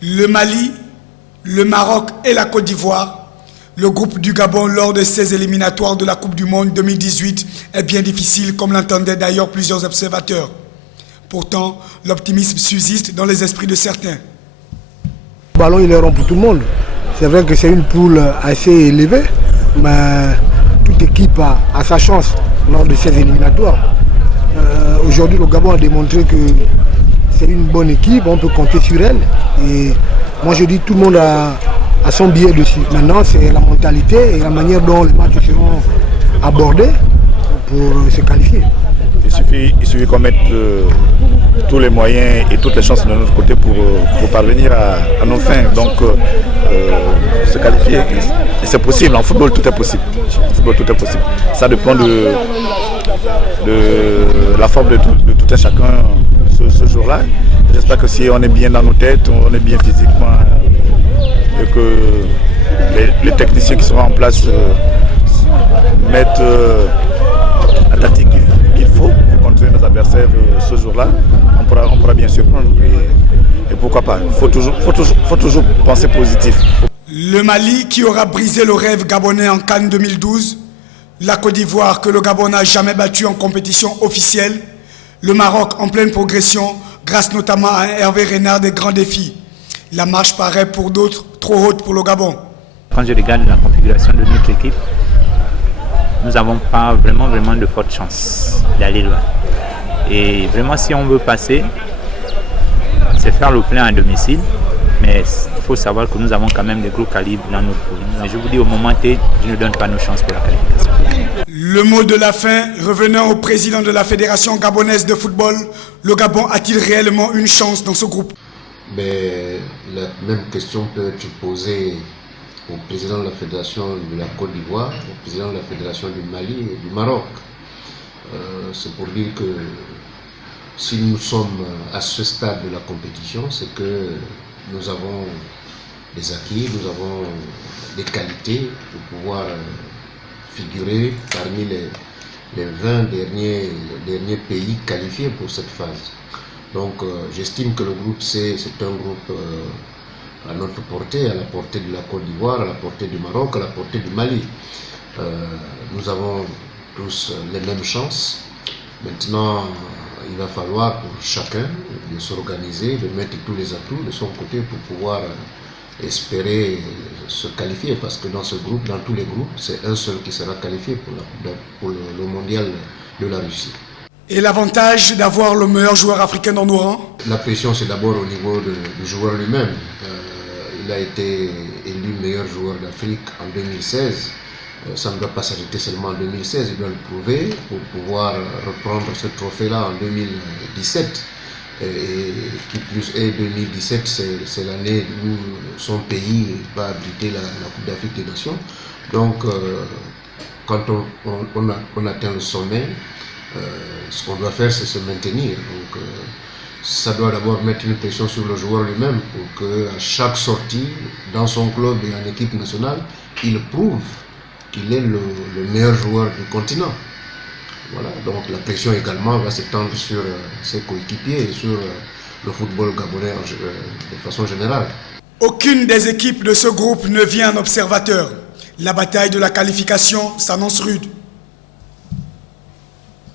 Le Mali, le Maroc et la Côte d'Ivoire, le groupe du Gabon lors de ces éliminatoires de la Coupe du Monde 2018 est bien difficile, comme l'entendaient d'ailleurs plusieurs observateurs. Pourtant, l'optimisme subsiste dans les esprits de certains. Le ballon, il est rond pour tout le monde. C'est vrai que c'est une poule assez élevée, mais toute équipe a sa chance lors de ces éliminatoires. Aujourd'hui, le Gabon a démontré que c'est une bonne équipe, on peut compter sur elle. Et moi, je dis tout le monde a son billet dessus. Maintenant, c'est la mentalité et la manière dont les matchs seront abordés pour se qualifier. Il suffit qu'on mette tous les moyens et toutes les chances de notre côté pour parvenir à nos fins. Donc, se qualifier, c'est possible. En football, tout est possible. Ça dépend de la forme de tout un chacun ce jour-là. J'espère que si on est bien dans nos têtes, on est bien physiquement, et que les techniciens qui seront en place mettent la tactique qu'il faut pour contrer nos adversaires ce jour-là, on pourra bien surprendre. Et pourquoi pas, il faut toujours penser positif. Le Mali qui aura brisé le rêve gabonais en Cannes 2012, la Côte d'Ivoire que le Gabon n'a jamais battu en compétition officielle, le Maroc en pleine progression grâce notamment à Hervé Renard des grands défis. La marche paraît pour d'autres trop haute pour le Gabon. Quand je regarde la configuration de notre équipe, nous n'avons pas vraiment de fortes chances d'aller loin. Et vraiment, si on veut passer, c'est faire le plein à domicile. Mais il faut savoir que nous avons quand même des gros calibres dans notre poule. Mais je vous dis, au moment T, je ne donne pas nos chances pour la qualification. Le mot de la fin, revenant au président de la Fédération gabonaise de football, le Gabon a-t-il réellement une chance dans ce groupe? Mais la même question peut être posée au président de la Fédération de la Côte d'Ivoire, au président de la Fédération du Mali et du Maroc. C'est pour dire que si nous sommes à ce stade de la compétition, c'est que nous avons des acquis, nous avons des qualités pour pouvoir figurer parmi les 20 derniers pays qualifiés pour cette phase. Donc j'estime que le groupe C, c'est un groupe à notre portée, à la portée de la Côte d'Ivoire, à la portée du Maroc, à la portée du Mali. Nous avons tous les mêmes chances. Maintenant, il va falloir pour chacun de s'organiser, de mettre tous les atouts de son côté pour pouvoir espérer se qualifier, parce que dans ce groupe, dans tous les groupes, c'est un seul qui sera qualifié pour le mondial de la Russie. Et l'avantage d'avoir le meilleur joueur africain dans nos rangs? La pression, c'est d'abord au niveau du joueur lui-même. Il a été élu meilleur joueur d'Afrique en 2016. Ça ne doit pas s'arrêter seulement en 2016, il doit le prouver pour pouvoir reprendre ce trophée-là en 2017. Et 2017, c'est l'année où son pays va abriter la Coupe d'Afrique des Nations. Donc, quand on atteint le sommet, ce qu'on doit faire, c'est se maintenir. Donc, ça doit d'abord mettre une pression sur le joueur lui-même pour qu'à chaque sortie, dans son club et en équipe nationale, il prouve qu'il est le meilleur joueur du continent. Voilà, donc la pression également va s'étendre sur ses coéquipiers et sur le football gabonais de façon générale. Aucune des équipes de ce groupe ne vient en observateur. La bataille de la qualification s'annonce rude.